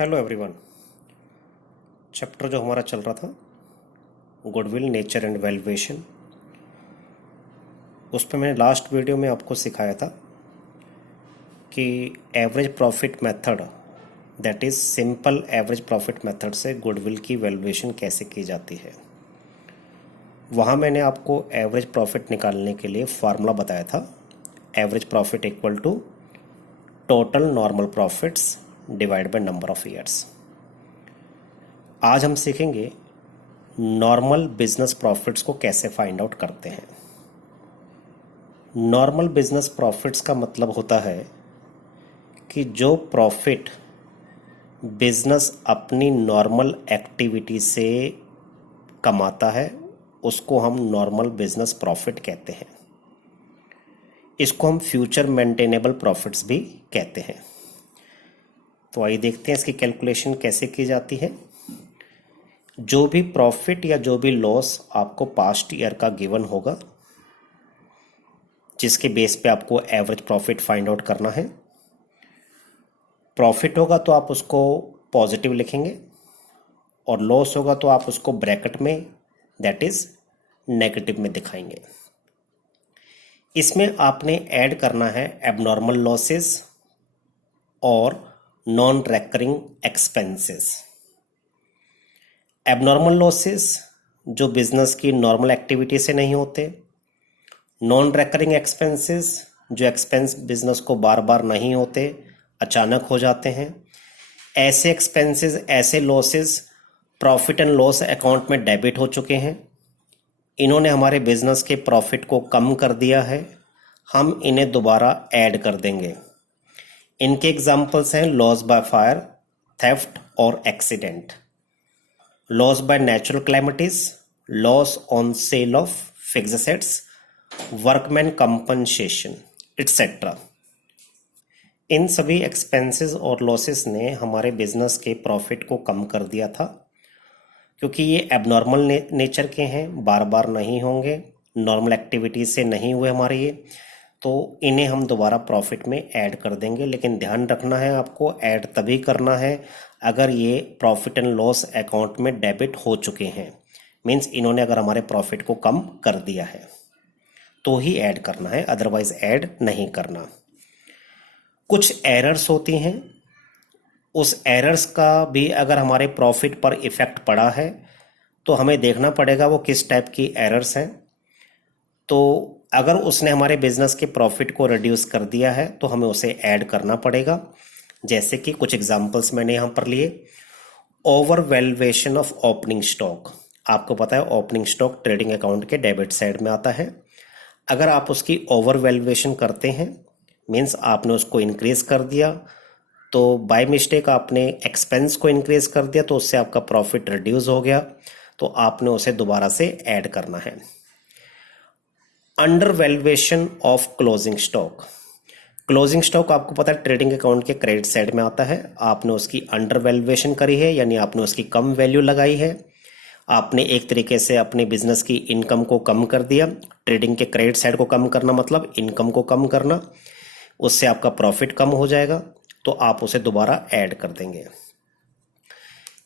Hello everyone. Chapter जो हमारा चल रहा था गुडविल नेचर एंड वैल्यूएशन, उस पर मैंने लास्ट वीडियो में आपको सिखाया था कि average profit method, that is simple average profit method से गुडविल की वैल्यूएशन कैसे की जाती है। वहाँ मैंने आपको एवरेज प्रॉफिट निकालने के लिए फार्मूला बताया था, average profit equal to total normal profits divide by number of years. आज हम सीखेंगे नॉर्मल बिजनेस प्रॉफिट्स को कैसे फाइंड आउट करते हैं। नॉर्मल बिजनेस प्रॉफिट्स का मतलब होता है कि जो प्रॉफिट बिजनेस अपनी नॉर्मल एक्टिविटी से कमाता है उसको हम नॉर्मल बिजनेस प्रॉफिट कहते हैं। इसको हम फ्यूचर मेंटेनेबल प्रॉफिट्स भी कहते हैं। तो आइए देखते हैं इसकी कैलकुलेशन कैसे की जाती है। जो भी प्रॉफिट या जो भी लॉस आपको पास्ट ईयर का गिवन होगा, जिसके बेस पे आपको एवरेज प्रॉफिट फाइंड आउट करना है। प्रॉफिट होगा तो आप उसको पॉजिटिव लिखेंगे और लॉस होगा तो आप उसको ब्रैकेट में, दैट इज नेगेटिव में दिखाएंगे। इसमें आपने ऐड करना है एबनॉर्मल लॉसेस और non recurring expenses. Abnormal losses जो बिजनेस की नॉर्मल एक्टिविटी से नहीं होते, नॉन रेकरिंग एक्सपेंसेस जो एक्सपेंस बिजनेस को बार बार नहीं होते, अचानक हो जाते हैं। ऐसे एक्सपेंसेस, ऐसे losses profit and loss account में डेबिट हो चुके हैं। इन्होंने हमारे बिजनेस के प्रॉफिट को कम कर दिया है, हम इन्हें दोबारा ऐड कर देंगे। इनके एग्जाम्पल्स हैं लॉस बाय फायर, थेफ्ट और accident, loss by natural calamities, loss on sale of fixed assets, workman compensation etcetera. इन सभी एक्सपेंसेस और लॉसेस ने हमारे बिजनेस के प्रॉफिट को कम कर दिया था। क्योंकि ये एबनॉर्मल नेचर के हैं, बार बार नहीं होंगे, नॉर्मल एक्टिविटीज से नहीं हुए हमारे ये, तो इन्हें हम दोबारा प्रॉफिट में ऐड कर देंगे। लेकिन ध्यान रखना है, आपको ऐड तभी करना है अगर ये प्रॉफिट एंड लॉस अकाउंट में डेबिट हो चुके हैं। मीन्स इन्होंने अगर हमारे प्रॉफिट को कम कर दिया है तो ही ऐड करना है, अदरवाइज ऐड नहीं करना। कुछ एरर्स होती हैं, उस एरर्स का भी अगर हमारे प्रॉफिट पर इफेक्ट पड़ा है तो हमें देखना पड़ेगा वो किस टाइप की एरर्स हैं। तो अगर उसने हमारे बिजनेस के प्रॉफिट को रिड्यूस कर दिया है तो हमें उसे ऐड करना पड़ेगा। जैसे कि कुछ एग्जांपल्स मैंने यहाँ पर लिए। Over valuation of opening stock, आपको पता है ओपनिंग स्टॉक ट्रेडिंग अकाउंट के डेबिट साइड में आता है। अगर आप उसकी ओवर वैल्यूएशन करते हैं, मीन्स आपने उसको इंक्रीज कर दिया, तो बाय मिस्टेक आपने एक्सपेंस को इंक्रीज कर दिया तो उससे आपका प्रॉफिट रिड्यूस हो गया, तो आपने उसे दोबारा से ऐड करना है। Under valuation of closing stock, closing stock आपको पता है ट्रेडिंग अकाउंट के क्रेडिट साइड में आता है। आपने उसकी अंडर वैल्यूएशन करी है, यानी आपने उसकी कम वैल्यू लगाई है। आपने एक तरीके से अपने बिजनेस की इनकम को कम कर दिया। ट्रेडिंग के क्रेडिट साइड को कम करना मतलब इनकम को कम करना, उससे आपका प्रॉफिट कम हो जाएगा, तो आप उसे दोबारा ऐड कर देंगे।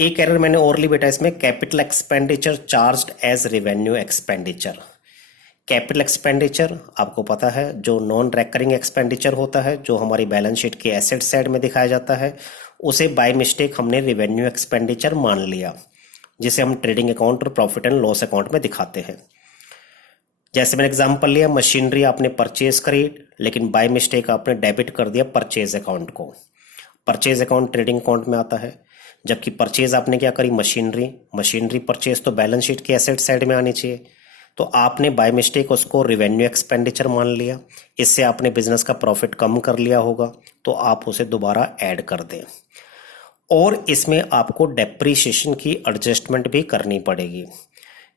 एक एरर मैंने और ली बेटा इसमें, capital expenditure charged as revenue expenditure. Capital expenditure आपको पता है जो नॉन रेकरिंग एक्सपेंडिचर होता है, जो हमारी बैलेंस शीट के एसेट साइड में दिखाया जाता है, उसे बाय मिस्टेक हमने रेवेन्यू एक्सपेंडिचर मान लिया, जिसे हम ट्रेडिंग अकाउंट और प्रॉफिट एंड लॉस अकाउंट में दिखाते हैं। जैसे मैंने एग्जांपल लिया, मशीनरी आपने परचेज करी लेकिन बाय मिस्टेक आपने डेबिट कर दिया परचेज अकाउंट को। परचेज अकाउंट ट्रेडिंग अकाउंट में आता है, जबकि परचेज आपने क्या करी, मशीनरी परचेज तो बैलेंस शीट के एसेट साइड में आनी चाहिए, तो आपने बाय मिस्टेक उसको रेवेन्यू एक्सपेंडिचर मान लिया। इससे आपने बिजनेस का प्रॉफिट कम कर लिया होगा, तो आप उसे दोबारा ऐड कर दें। और इसमें आपको डेप्रीशिएशन की एडजस्टमेंट भी करनी पड़ेगी,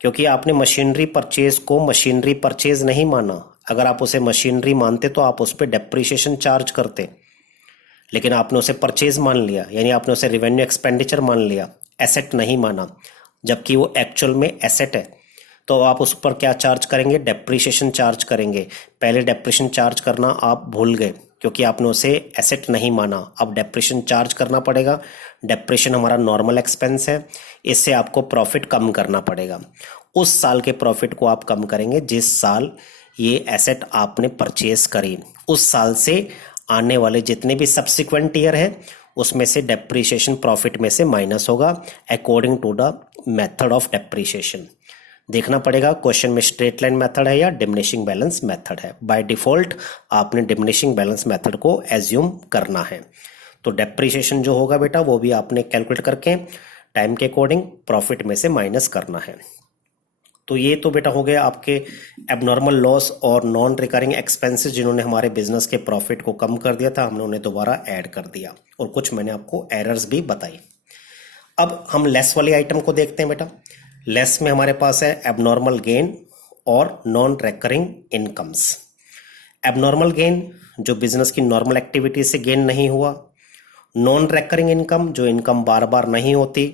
क्योंकि आपने मशीनरी परचेज को मशीनरी परचेज नहीं माना। अगर आप उसे मशीनरी मानते तो आप उस पर डेप्रीशिएशन चार्ज करते, लेकिन आपने उसे परचेज मान लिया, यानी आपने उसे रेवेन्यू एक्सपेंडिचर मान लिया, एसेट नहीं माना, जबकि वो एक्चुअल में एसेट है। तो आप उस पर क्या चार्ज करेंगे, डेप्रीशिएशन चार्ज करेंगे। पहले डेप्रीशिएशन चार्ज करना आप भूल गए, क्योंकि आपने उसे एसेट नहीं माना। अब डेप्रिसिएशन चार्ज करना पड़ेगा। डेप्रिसिएशन हमारा नॉर्मल एक्सपेंस है, इससे आपको प्रॉफिट कम करना पड़ेगा। उस साल के प्रॉफिट को आप कम करेंगे जिस साल ये एसेट आपने परचेज करी। उस साल से आने वाले जितने भी सब्सिक्वेंट ईयर है उसमें से डेप्रिसिएशन प्रॉफिट में से माइनस होगा according to the method of depreciation. देखना पड़ेगा क्वेश्चन में स्ट्रेट लाइन मेथड है या डिमिनिशिंग बैलेंस मेथड है। बाय डिफॉल्ट आपने डिमिनिशिंग बैलेंस मेथड को एज्यूम करना है। तो डेप्रिसिएशन जो होगा बेटा वो भी आपने कैलकुलेट करके टाइम के अकॉर्डिंग प्रॉफिट में से माइनस करना है। तो ये तो बेटा हो गया आपके एबनॉर्मल लॉस और नॉन रिकरिंग एक्सपेंसेस जिन्होंने हमारे बिजनेस के प्रॉफिट को कम कर दिया था, हमने उन्हें दोबारा ऐड कर दिया और कुछ मैंने आपको एरर्स भी बताई। अब हम लेस वाली आइटम को देखते हैं बेटा। लेस में हमारे पास है एबनॉर्मल गेन और non recurring incomes. Abnormal gain जो बिजनेस की नॉर्मल एक्टिविटी से गेन नहीं हुआ, नॉन रिकरिंग इनकम जो इनकम बार बार नहीं होती।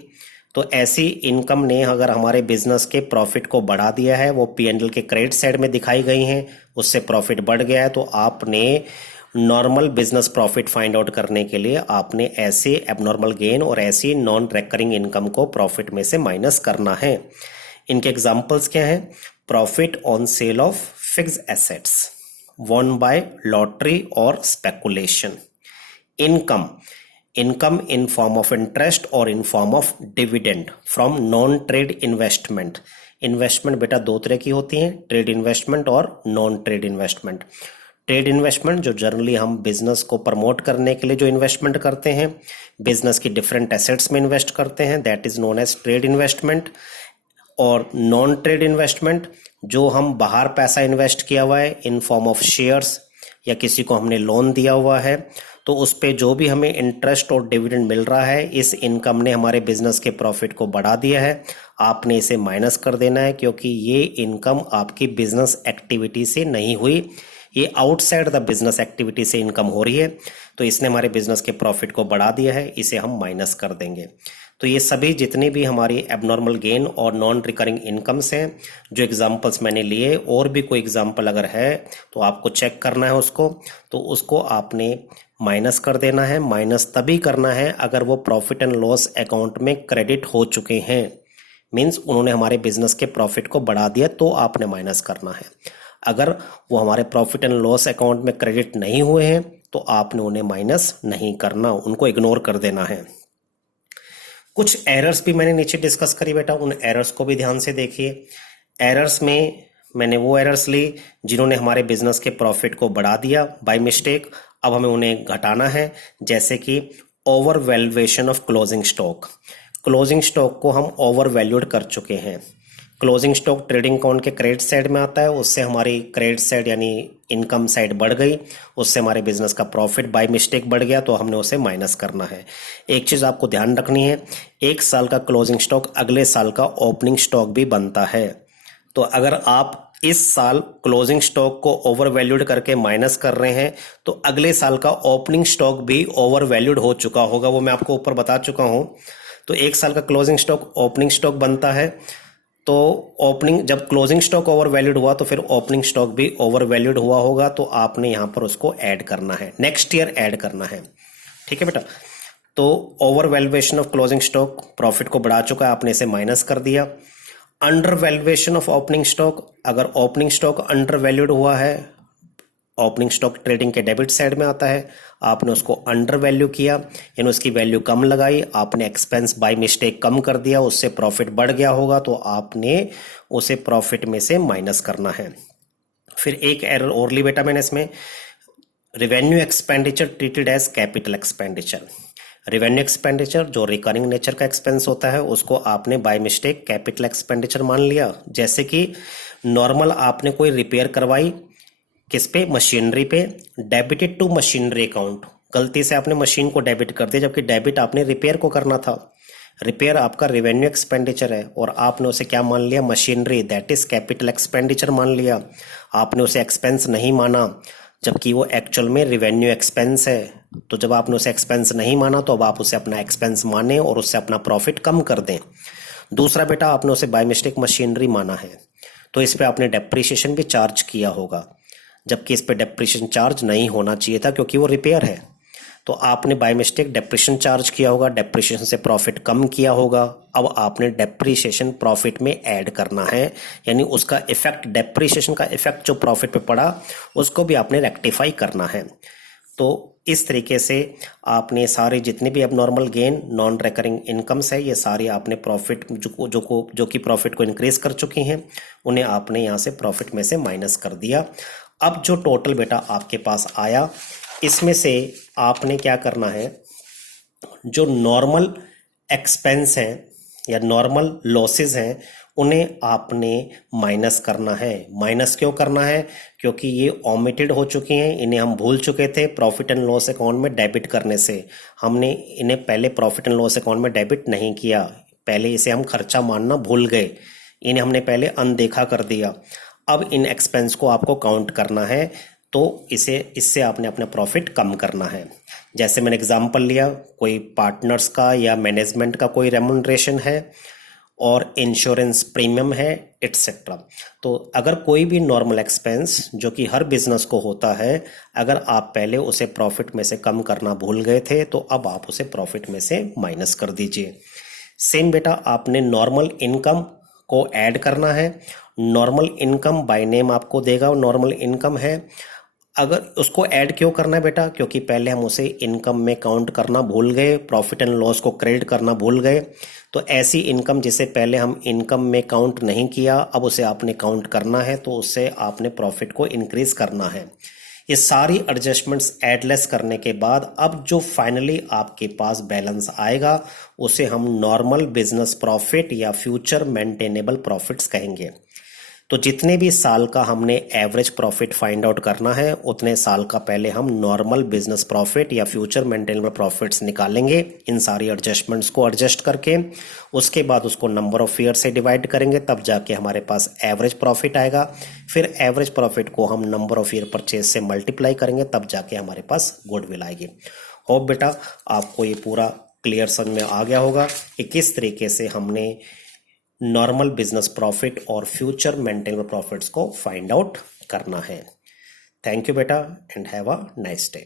तो ऐसी इनकम ने अगर हमारे बिजनेस के प्रॉफिट को बढ़ा दिया है, वो P&L के क्रेडिट साइड में दिखाई गई हैं, उससे प्रॉफिट बढ़ गया है, तो आपने normal business profit find out करने के लिए आपने ऐसे एबनॉर्मल गेन और ऐसी नॉन रिकरिंग इनकम को प्रॉफिट में से माइनस करना है। इनके एग्जांपल्स क्या हैं? Profit on sale of fixed assets, won by lottery और speculation. Income in form of interest और in form of dividend from non trade investment. Investment बेटा दो तरह की होती हैं, ट्रेड इन्वेस्टमेंट और non trade investment. Trade investment जो जनरली हम बिजनेस को प्रमोट करने के लिए जो इन्वेस्टमेंट करते हैं, बिजनेस की डिफरेंट एसेट्स में इन्वेस्ट करते हैं, that is known as trade investment. और नॉन ट्रेड इन्वेस्टमेंट जो हम बाहर पैसा इन्वेस्ट किया हुआ है इन फॉर्म ऑफ शेयर्स या किसी को हमने लोन दिया हुआ है, तो उस पे जो भी हमें इंटरेस्ट और डिविडेंड मिल रहा है, इस इनकम ने हमारे बिजनेस के प्रॉफिट को बढ़ा दिया है। आपने इसे माइनस कर देना है क्योंकि ये इनकम आपकी बिजनेस एक्टिविटी से नहीं हुई, ये आउटसाइड द बिजनेस एक्टिविटी से इनकम हो रही है, तो इसने हमारे बिजनेस के प्रॉफिट को बढ़ा दिया है, इसे हम माइनस कर देंगे। तो ये सभी जितनी भी हमारी एबनॉर्मल गेन और नॉन रिकरिंग इनकम्स हैं, जो एग्जांपल्स मैंने लिए, और भी कोई एग्जांपल अगर है तो आपको चेक करना है उसको, तो उसको आपने माइनस कर देना है। माइनस तभी करना है अगर वो प्रॉफिट एंड लॉस अकाउंट में क्रेडिट हो चुके हैं, मीन्स उन्होंने हमारे बिजनेस के प्रॉफिट को बढ़ा दिया, तो आपने माइनस करना है। अगर वो हमारे प्रॉफिट एंड लॉस अकाउंट में क्रेडिट नहीं हुए हैं तो आपने उन्हें माइनस नहीं करना, उनको इग्नोर कर देना है। कुछ एरर्स भी मैंने नीचे डिस्कस करी बेटा, उन एरर्स को भी ध्यान से देखिए। एरर्स में मैंने वो एरर्स ली जिन्होंने हमारे बिजनेस के प्रॉफिट को बढ़ा दिया बाय मिस्टेक, अब हमें उन्हें घटाना है। जैसे कि over valuation of closing stock. Closing stock को हम ओवर वैल्यूड कर चुके हैं। क्लोजिंग स्टॉक ट्रेडिंग अकाउंट के क्रेडिट साइड में आता है, उससे हमारी क्रेडिट साइड यानी इनकम साइड बढ़ गई, उससे हमारे बिजनेस का प्रॉफिट बाय मिस्टेक बढ़ गया, तो हमने उसे माइनस करना है। एक चीज आपको ध्यान रखनी है, एक साल का क्लोजिंग स्टॉक अगले साल का ओपनिंग स्टॉक भी बनता है। तो अगर आप इस साल क्लोजिंग स्टॉक को ओवर वैल्यूड करके माइनस कर रहे हैं तो अगले साल का ओपनिंग स्टॉक भी ओवर वैल्यूड हो चुका होगा, वो मैं आपको ऊपर बता चुका हूं। तो एक साल का क्लोजिंग स्टॉक ओपनिंग स्टॉक बनता है, तो ओपनिंग जब क्लोजिंग स्टॉक ओवर वैल्यूड हुआ तो फिर ओपनिंग स्टॉक भी ओवर वैल्यूड हुआ होगा, तो आपने यहां पर उसको ऐड करना है, नेक्स्ट ईयर ऐड करना है। ठीक है बेटा, तो over valuation of closing stock profit को बढ़ा चुका है, आपने इसे माइनस कर दिया। Under valuation of opening stock, अगर ओपनिंग स्टॉक अंडर वैल्यूड हुआ है, ओपनिंग स्टॉक ट्रेडिंग के डेबिट साइड में आता है, आपने उसको अंडर वैल्यू किया यानी उसकी वैल्यू कम लगाई, आपने एक्सपेंस बाय मिस्टेक कम कर दिया, उससे प्रॉफिट बढ़ गया होगा, तो आपने उसे प्रॉफिट में से माइनस करना है। फिर एक एरर और ली बेटा मैंने इसमें, revenue expenditure treated as capital expenditure. Revenue expenditure जो रिकरिंग नेचर का एक्सपेंस होता है उसको आपने बाय मिस्टेक कैपिटल एक्सपेंडिचर मान लिया। जैसे कि नॉर्मल आपने कोई रिपेयर करवाई, किस पे? मशीनरी पे, डेबिटेड टू मशीनरी अकाउंट, गलती से आपने मशीन को डेबिट कर दिया जबकि डेबिट आपने रिपेयर को करना था। रिपेयर आपका रेवेन्यू एक्सपेंडिचर है और आपने उसे क्या मान लिया? Machinery, that is capital expenditure मान लिया। आपने उसे एक्सपेंस नहीं माना जबकि वो एक्चुअल में रेवेन्यू एक्सपेंस है। तो जब आपने उसे एक्सपेंस नहीं माना तो अब आप उसे अपना एक्सपेंस माने और उससे अपना प्रॉफिट कम कर दें। दूसरा बेटा, आपने उसे बाय मिस्टेक मशीनरी माना है तो इस पे आपने डेप्रिसिएशन भी चार्ज किया होगा। जबकि इस पे डेप्रिसिएशन चार्ज नहीं होना चाहिए था क्योंकि वो रिपेयर है। तो आपने बाय मिस्टेक डेप्रिसिएशन चार्ज किया होगा, डेप्रिसिएशन से प्रॉफिट कम किया होगा। अब आपने डेप्रिसिएशन प्रॉफिट में ऐड करना है, यानी उसका इफेक्ट, डेप्रिसिएशन का इफेक्ट जो प्रॉफिट पे पड़ा उसको भी आपने रेक्टिफाई करना है। तो इस तरीके से आपने सारे जितने भी अब normal gain, non recurring incomes है, ये सारी आपने प्रॉफिट जो कि प्रॉफिट को इंक्रीज कर चुकी हैं, उन्हें आपने यहाँ से प्रॉफिट में से माइनस कर दिया। अब जो टोटल बेटा आपके पास आया, इसमें से आपने क्या करना है, जो नॉर्मल एक्सपेंस हैं या नॉर्मल लॉसेस हैं उन्हें आपने माइनस करना है। माइनस क्यों करना है? क्योंकि ये ओमिटेड हो चुके हैं, इन्हें हम भूल चुके थे प्रॉफिट एंड लॉस अकाउंट में डेबिट करने से। हमने इन्हें पहले प्रॉफिट एंड लॉस अकाउंट में डेबिट नहीं किया, पहले इसे हम खर्चा मानना भूल गए, इन्हें हमने पहले अनदेखा कर दिया। अब इन एक्सपेंस को आपको काउंट करना है, तो इससे आपने अपना प्रॉफिट कम करना है। जैसे मैंने एग्जांपल लिया, कोई पार्टनर्स का या मैनेजमेंट का कोई रेम्युनरेशन है और इंश्योरेंस प्रीमियम है एटसेट्रा। तो अगर कोई भी नॉर्मल एक्सपेंस जो कि हर बिजनेस को होता है, अगर आप पहले उसे प्रॉफिट में से कम करना भूल गए थे तो अब आप उसे प्रॉफिट में से माइनस कर दीजिए। सेम बेटा आपने नॉर्मल इनकम को ऐड करना है। नॉर्मल इनकम बाय नेम आपको देगा, नॉर्मल इनकम है। अगर उसको ऐड क्यों करना है बेटा? क्योंकि पहले हम उसे इनकम में काउंट करना भूल गए, प्रॉफिट एंड लॉस को क्रेडिट करना भूल गए। तो ऐसी इनकम जिसे पहले हम इनकम में काउंट नहीं किया, अब उसे आपने काउंट करना है, तो उससे आपने प्रॉफिट को इंक्रीज करना है। ये सारी एडजस्टमेंट्स एडलेस करने के बाद अब जो फाइनली आपके पास बैलेंस आएगा उसे हम नॉर्मल बिजनेस प्रॉफिट या फ्यूचर मेंटेनेबल प्रॉफिट्स कहेंगे। तो जितने भी साल का हमने एवरेज प्रॉफिट फाइंड आउट करना है, उतने साल का पहले हम नॉर्मल बिजनेस प्रॉफिट या फ्यूचर मेंटेनेबल प्रॉफिट्स निकालेंगे इन सारी एडजस्टमेंट्स को एडजस्ट करके। उसके बाद उसको नंबर ऑफ ईयर से डिवाइड करेंगे, तब जाके हमारे पास एवरेज प्रॉफिट आएगा। फिर एवरेज प्रॉफिट को हम नंबर ऑफ ईयर परचेज से मल्टीप्लाई करेंगे, तब जाके हमारे पास गुडविल आएगी। होप बेटा आपको ये पूरा क्लियर समझ में आ गया होगा कि किस तरीके से हमने नॉर्मल बिजनेस प्रॉफिट और फ्यूचर मेंटेनेबल प्रॉफिट्स को फाइंड आउट करना है। थैंक यू बेटा and have a nice day.